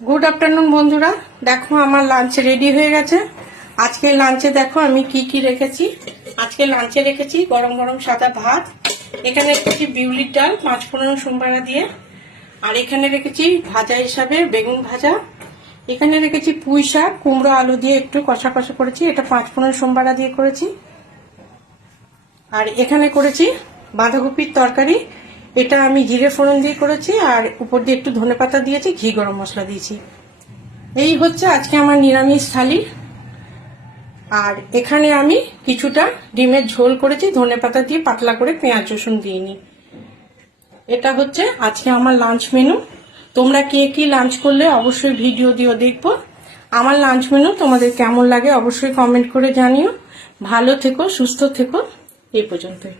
Good afternoon বন্ধুরা, দেখো আমার লাঞ্চ রেডি হয়ে গেছে। আজকে লাঞ্চে দেখো আমি কি কি রেখেছি। আজকে লাঞ্চে রেখেছি গরম গরম সাদা ভাত, এখানে রেখেছি বিউলির ডাল ৫ সোমবারা দিয়ে, আর এখানে রেখেছি ভাজা হিসাবে বেগুন ভাজা, এখানে রেখেছি পুঁই শাক কুমড়ো আলু দিয়ে একটু কষা কষা করেছি, এটা ৫ সোমবারা দিয়ে করেছি। আর এখানে করেছি বাঁধাকপির তরকারি, এটা আমি জিরে ফোড়ন দিয়ে করেছি, আর উপর দিয়ে একটু ধনেপাতা দিয়েছি, ঘি গরম মশলা দিয়েছি। এই হচ্ছে আজকে আমার নিরামিষ থালি। আর এখানে আমি কিছুটা ডিমের ঝোল করেছি ধনেপাতা দিয়ে, পাতলা করে, পেঁয়াজ রসুন দিইনি। এটা হচ্ছে আজকে আমার লাঞ্চ মেনু। তোমরা কে কি লাঞ্চ করলে অবশ্যই ভিডিও দিও দেখবো। আমার লাঞ্চ মেনু তোমাদের কেমন লাগে অবশ্যই কমেন্ট করে জানিও। ভালো থেকো, সুস্থ থেকো। এই পর্যন্তই।